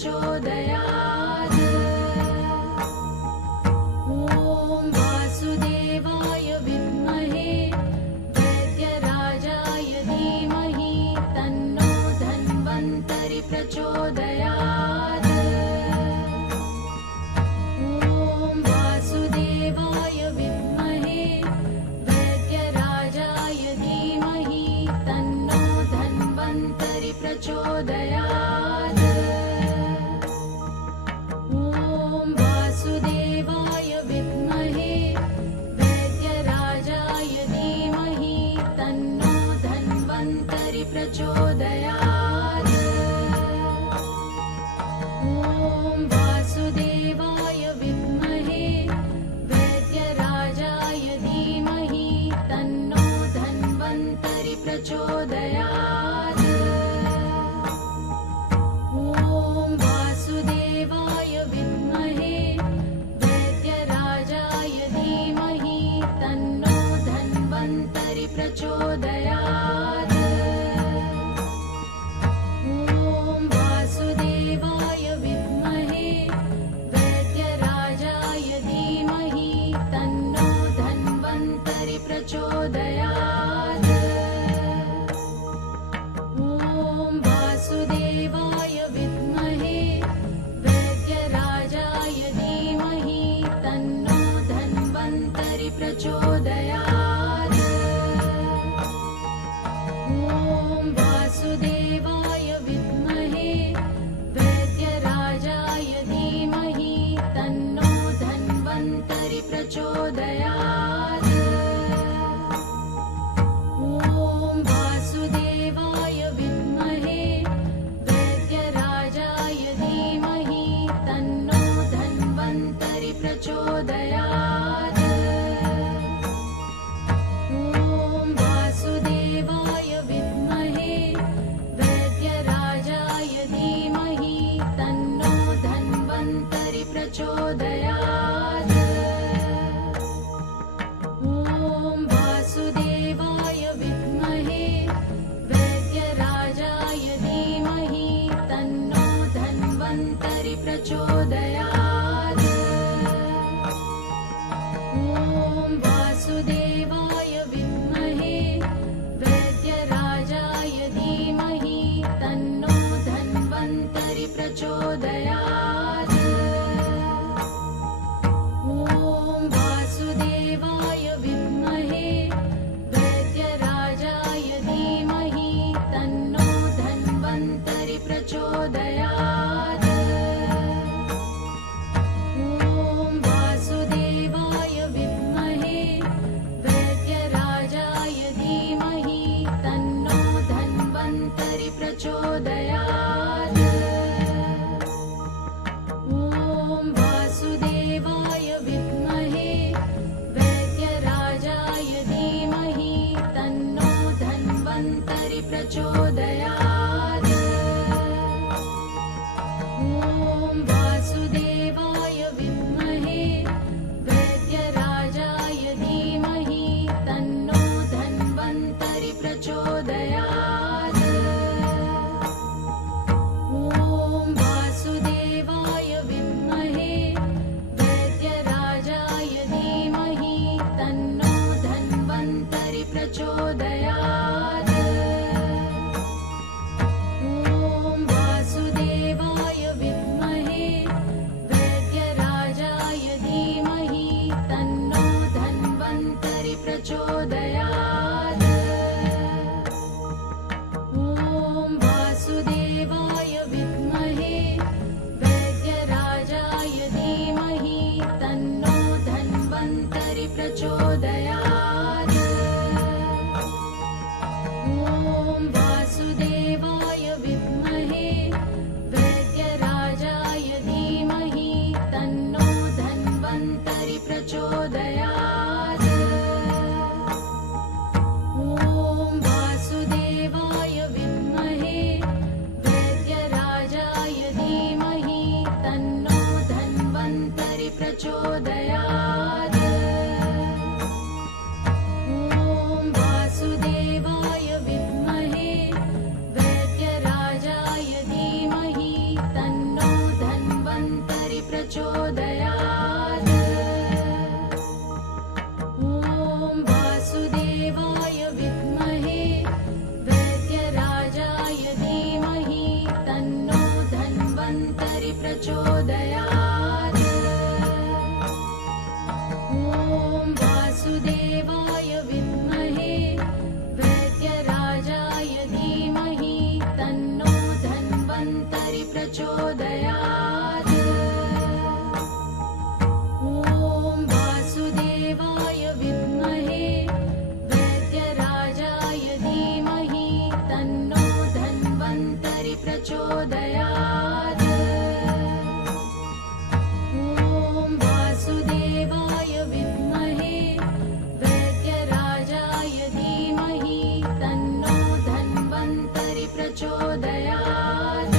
प्रचोदयात्। ॐ वासुदेवाय विद्महे वैद्यराजाय धीमहि तन्नो धन्वन्तरि प्रचोदयात्। ॐ वासुदेवाय विद्महे वैद्यराजाय धीमहि तन्नो धन्वन्तरि प्रचोदयात्। ॐ वासुदेवाय विद्महे वैद्यराजाय धीमहि तन्नो धन्वन्तरि प्रचोदयात्। ॐ वासुदेवाय विद्महे वैद्यराजाय धीमहि तन्नो धन्वन्तरि प्रचोदयात्। ॐ वासुदेवाय विद्महे वैद्यराजाय धीमहि तन्नो धन्वन्तरि प्रचोदयात्। ॐ वासुदेवाय विद्महे वैद्यराजाय धीमहि तन्नो धन्वन्तरि प्रचोदयात्। ॐ वासुदेवाय विद्महे वैद्यराजाय धीमहि तन्नो धन्वन्तरि प्रचोदयात्। ॐ वासुदेवाय विद्महे वैद्यराजाय धीमहि तन्नो धन्वन्तरि प्रचोदयात्। ॐ वासुदेवाय विद्महे वैद्यराजाय धीमहि तन्नो धन्वन्तरि प्रचोदयात्। ॐ वासुदेवाय विद्महे वैद्यराजाय धीमहि तन्नो धन्वन्तरि प्रचोदयात्। ॐ वासुदेवाय विद्महे वैद्यराजाय धीमहि तन्नो धन्वन्तरि प्रचोदयात्। ॐ वासुदेवाय विद्महे वैद्यराजाय धीमहि तन्नो धन्वन्तरि प्रचोदयात्। ॐ वासुदेवाय विद्महे वैद्यराजाय धीमहि तन्नो धन्वन्तरि प्रचोदयात्। ॐ वासुदेवाय विद्महे वैद्यराजाय धीमहि तन्नो धन्वन्तरि प्रचोदयात्। ॐ वासुदेवाय विद्महे वैद्यराजाय धीमहि तन्नो धन्वन्तरि प्रचोदयात्। ॐ वासुदेवाय विद्महे वैद्यराजाय धीमहि तन्नो धन्वन्तरि प्रचोदयात्। ॐ वासुदेवाय विद्महे वैद्यराजाय धीमहि तन्नो धन्वन्तरि प्रचोदयात्। ॐ प्रचोदयात्। ॐ वासुदेवाय विद्महे वैद्यराजाय धीमहि तन्नो धन्वन्तरि प्रचोदयात्।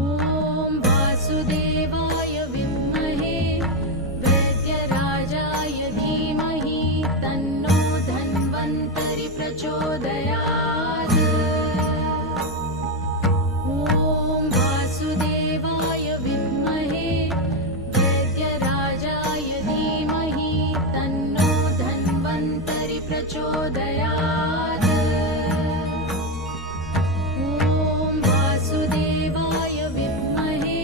ॐ वासुदेवाय विद्महे वैद्यराजाय धीमहि तन्नो धन्वन्तरि प्रचोदयात्। ॐ वासुदेवाय विद्महे वैद्यराजाय धीमहि तन्नो धन्वन्तरि प्रचोदयात्। ॐ वासुदेवाय विद्महे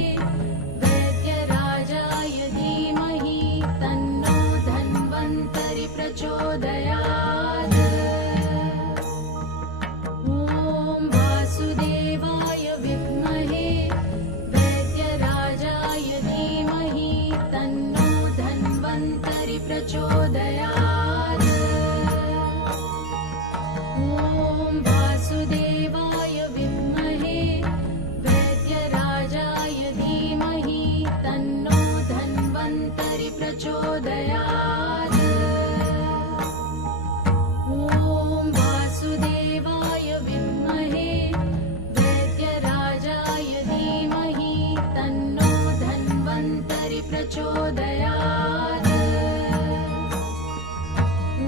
वैद्यराजाय धीमहि तन्नो धन्वन्तरि प्रचोदयात्। ॐ वासुदेवाय विद्महे वैद्यराजाय धीमहि तन्नो धन्वन्तरि प्रचोदयात्। ॐ वासुदेवाय विद्महे वैद्यराजाय धीमहि तन्नो धन्वन्तरि प्रचोदयात्। ॐ वासुदेवाय विद्महे वैद्यराजाय धीमहि तन्नो धन्वन्तरि प्रचोदयात्।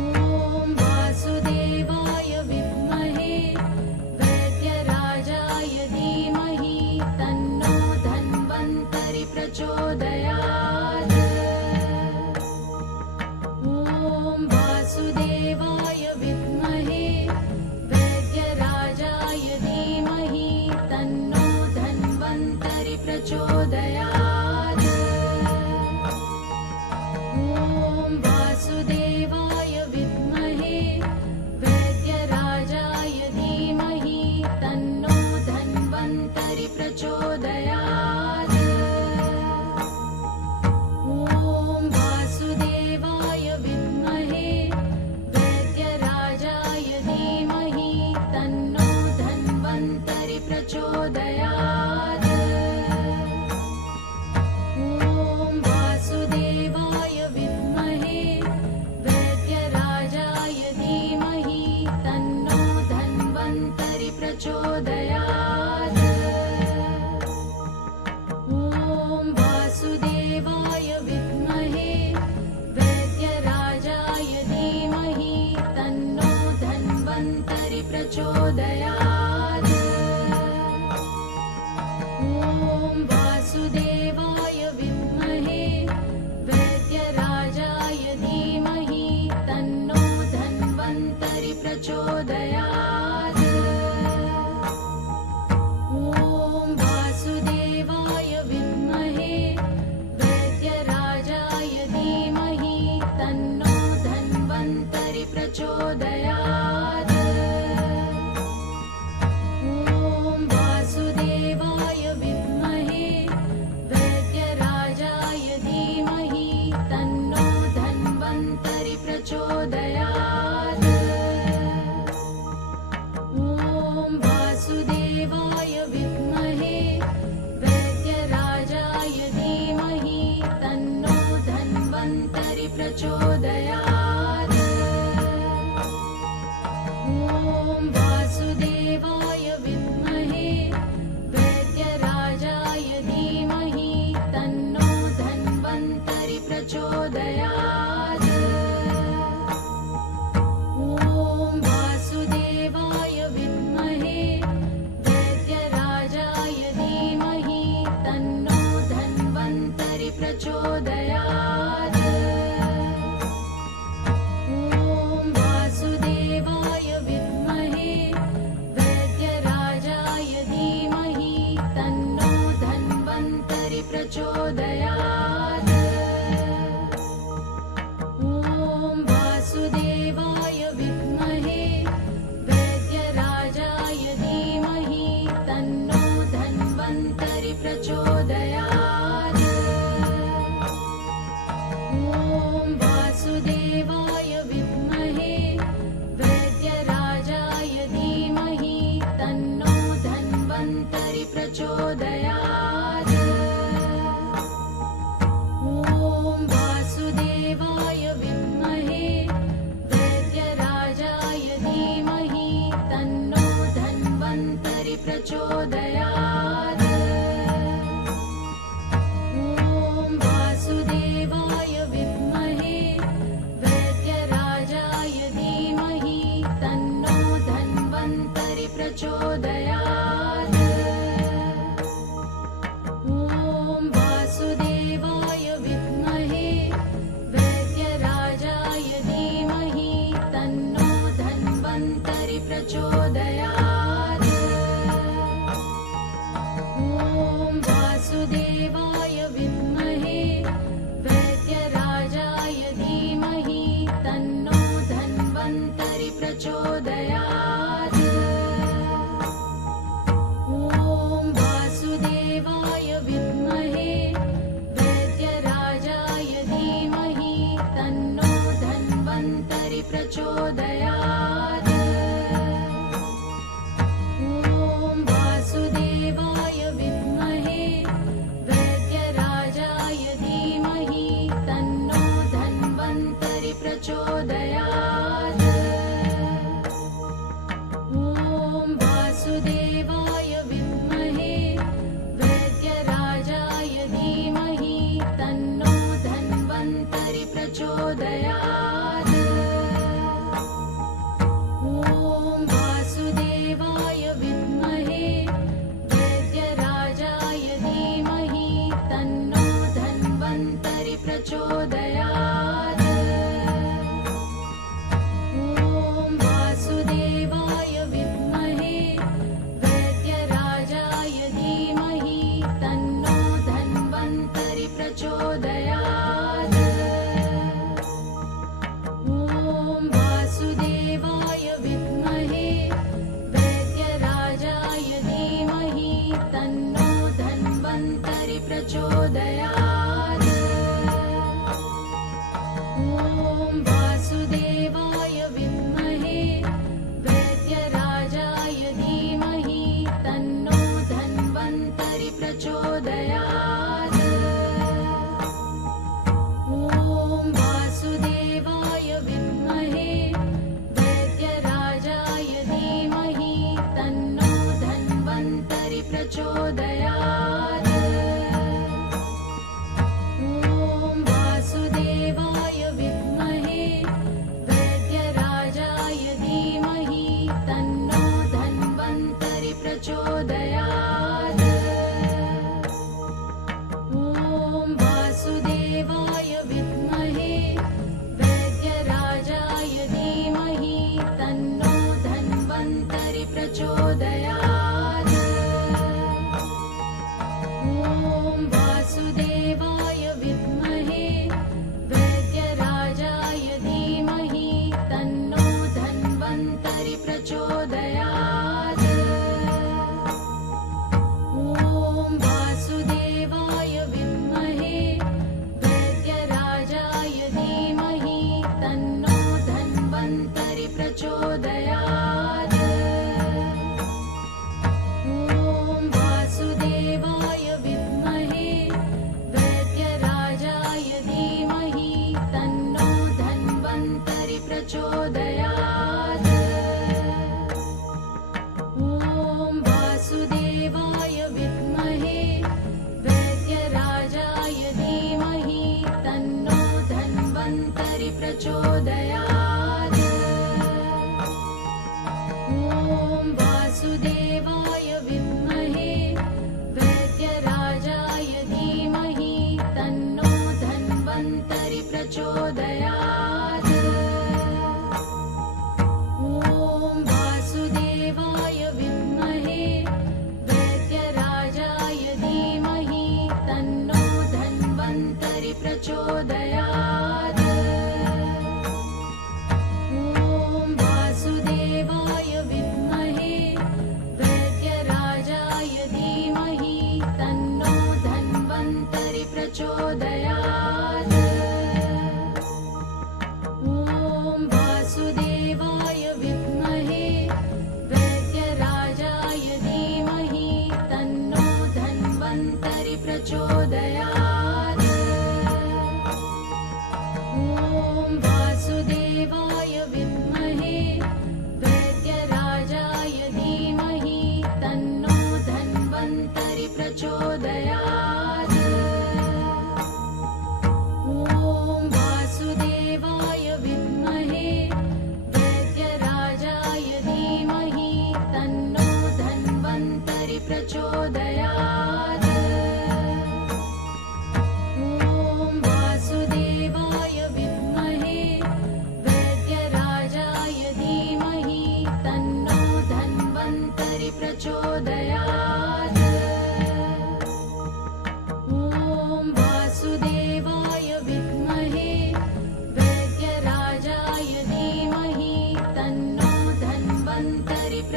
ॐ वासुदेवाय विद्महे वैद्यराजाय धीमहि तन्नो धन्वन्तरि प्रचोदयात्। ॐ वासुदेवाय विद्महे वैद्यराजाय धीमहि तन्नो धन्वन्तरि प्रचोदयात्। ॐ वासुदेवाय विद्महे वैद्यराजाय धीमहि तन्नो धन्वन्तरि प्रचोदयात्। ॐ वासुदेवाय विद्महे वैद्यराजाय धीमहि तन्नो धन्वन्तरि प्रचोदयात्। ॐ वासुदेवाय विद्महे वैद्यराजाय धीमहि तन्नो धन्वन्तरि प्रचोदयात्। ॐ वासुदेवाय विद्महे वैद्यराजाय धीमहि तन्नो धन्वन्तरि प्रचोदयात्। ॐ वासुदेवाय विद्महे वैद्यराजाय धीमहि तन्नो धन्वन्तरि प्रचोदयात्। ॐ वासुदेवाय विद्महे वैद्यराजाय धीमहि तन्नो धन्वन्तरि प्रचोदयात्। ॐ वासुदेवाय विद्महे वैद्यराजाय धीमहि तन्नो धन्वन्तरि प्रचोदयात्। ॐ वासुदेवाय विद्महे वैद्यराजाय धीमहि तन्नो धन्वन्तरि प्रचोदयात्। ॐ वासुदेवाय विद्महे वैद्यराजाय धीमहि तन्नो धन्वन्तरि प्रचोदयात्। ॐ वासुदेवाय विद्महे वैद्यराजाय धीमहि तन्नो धन्वन्तरि प्रचोदयात्। ॐ वासुदेवाय विद्महे प्रचोदयात्। ॐ वासुदेवाय विद्महे वैद्यराजाय धीमहि तन्नो धन्वन्तरि प्रचोदयात्। ॐ वासुदेवाय विद्महे वैद्यराजाय धीमहि तन्नो धन्वन्तरि प्रचोदयात्। ॐ वासुदेवाय विद्महे वैद्यराजाय धीमहि तन्नो धन्वन्तरि प्रचोदयात्। ॐ वासुदेवाय विद्महे वैद्यराजाय धीमहि तन्नो धन्वन्तरि प्रचोदयात्। ॐ वासुदेवाय विद्महे वैद्यराजाय धीमहि तन्नो धन्वन्तरि प्रचोदयात्। ॐ वासुदेवाय विद्महे वैद्यराजाय धीमहि तन्नो धन्वन्तरि प्रचोदयात्। ॐ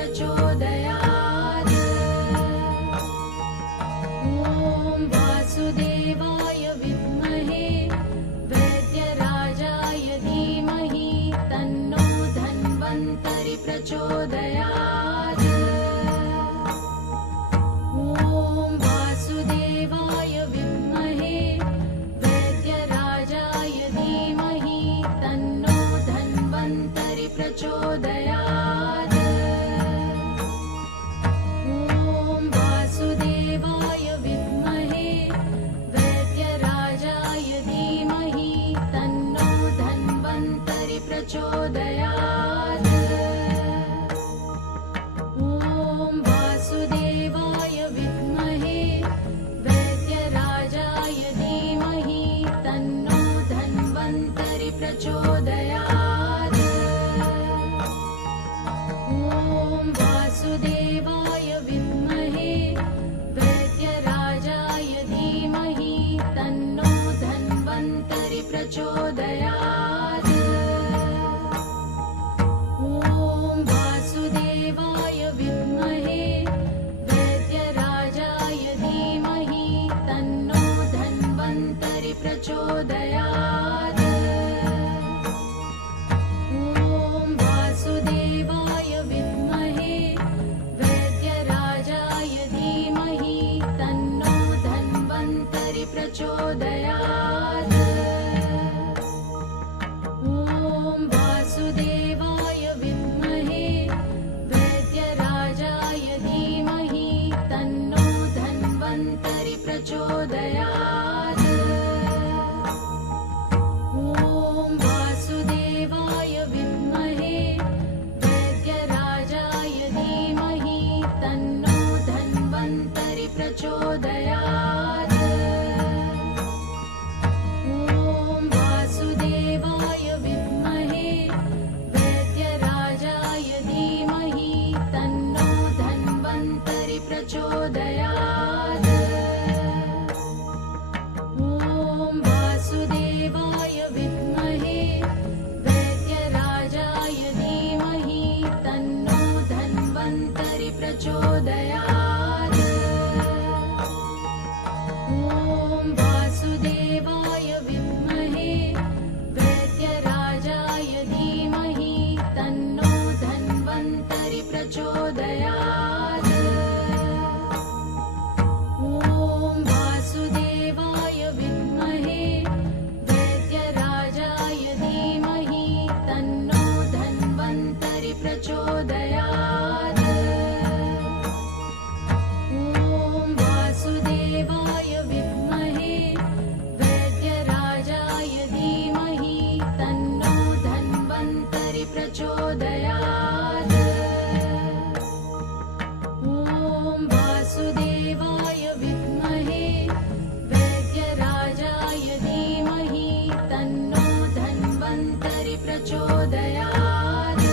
प्रचोदयात्। ॐ वासुदेवाय विद्महे वैद्यराजाय धीमहि तन्नो धन्वन्तरि प्रचोदयात्। ॐ वासुदेवाय विद्महे वैद्यराजाय धीमहि तन्नो धन्वन्तरि प्रचोदयात्। ॐ वासुदेवाय विद्महे वैद्यराजाय धीमहि तन्नो धन्वन्तरि प्रचोदयात्। ॐ वासुदेवाय विद्महे वैद्यराजाय धीमहि तन्नो धन्वन्तरि प्रचोदयात्। ॐ वासुदेवाय विद्महे वैद्यराजाय धीमहि तन्नो धन्वन्तरि प्रचोदयात्। ॐ वासुदेवाय विद्महे वैद्यराजाय धीमहि तन्नो धन्वन्तरि प्रचोदयात्। ॐ वासुदेवाय विद्महे वैद्यराजाय धीमहि तन्नो धन्वन्तरि प्रचोदयात्। ॐ वासुदेवाय विद्महे वैद्यराजाय धीमहि तन्नो धन्वन्तरि प्रचोदयात्। ॐ वासुदेवाय विद्महे वैद्यराजाय धीमहि तन्नो धन्वन्तरि प्रचोदयात्। ॐ वासुदेवाय विद्महे वैद्यराजाय धीमहि तन्नो धन्वन्तरि प्रचोदयात्। ॐ वासुदेवाय विद्महे वैद्यराजाय धीमहि तन्नो धन्वन्तरि प्रचोदयात्। ॐ वासुदेवाय विद्महे वैद्यराजाय धीमहि तन्नो धन्वन्तरि प्रचोदयात्। ॐ वासुदेवाय विद्महे वैद्यराजाय धीमहि तन्नो धन्वन्तरि प्रचोदयात्। ॐ वासुदेवाय विद्महे वैद्यराजाय धीमहि तन्नो धन्वन्तरि प्रचोदयात्। ॐ वासुदेवाय विद्महे वैद्यराजाय धीमहि तन्नो धन्वन्तरि प्रचोदयात्।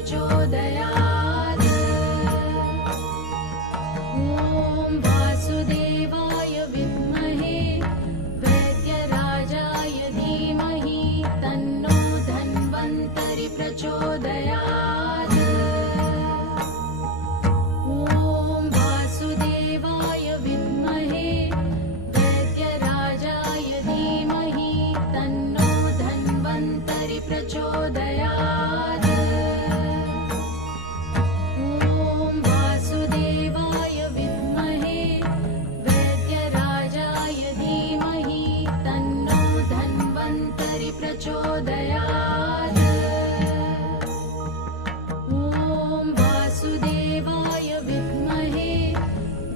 प्रचोदयात्। ॐ वासुदेवाय विद्महे वैद्यराजाय धीमहि तन्नो धन्वन्तरि प्रचोदयात्। ॐ वासुदेवाय विद्महे वैद्यराजाय धीमहि तन्नो धन्वन्तरि प्रचोदयात्। ॐ वासुदेवाय विद्महे वैद्यराजाय धीमहि तन्नो धन्वन्तरि प्रचोदयात्। ॐ वासुदेवाय विद्महे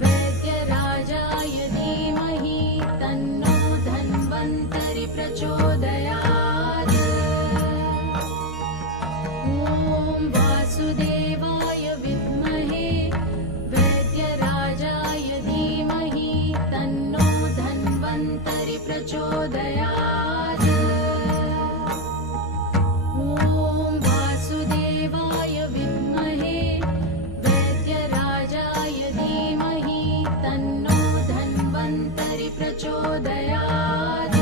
वैद्यराजाय धीमहि तन्नो धन्वन्तरि प्रचोदयात्। ॐ वासुदेवाय विद्महे वैद्यराजाय धीमहि तन्नो धन्वन्तरि प्रचोदयात्। ॐ वासुदेवाय विद्महे वैद्यराजाय धीमहि तन्नो धन्वन्तरि प्रचोदयात्।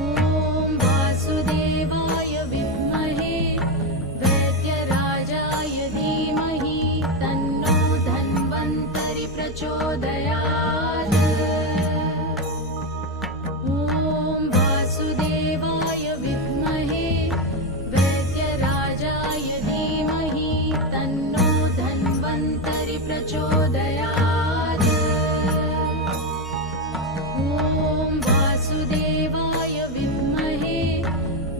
ॐ वासुदेवाय विद्महे वैद्यराजाय धीमहि तन्नो धन्वन्तरि प्रचोदयात्। ॐ वासुदेवाय विद्महे वैद्यराजाय धीमहि तन्नो धन्वन्तरि प्रचोदयात्। ॐ वासुदेवाय विद्महे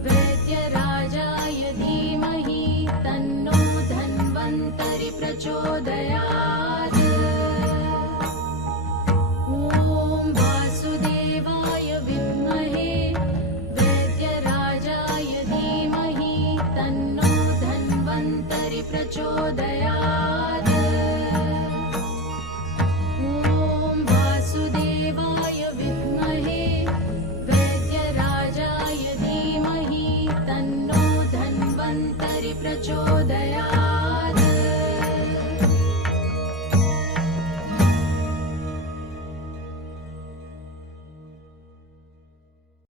वैद्यराजाय धीमहि तन्नो धन्वन्तरि प्रचोदयात्। ॐ वासुदेवाय विद्महे वैद्यराजाय धीमहि तन्नो धन्वन्तरि प्रचोदयात्। ॐ वासुदेवाय विद्महे वैद्यराजाय धीमहि तन्नो धन्वन्तरि प्रचोदयात्।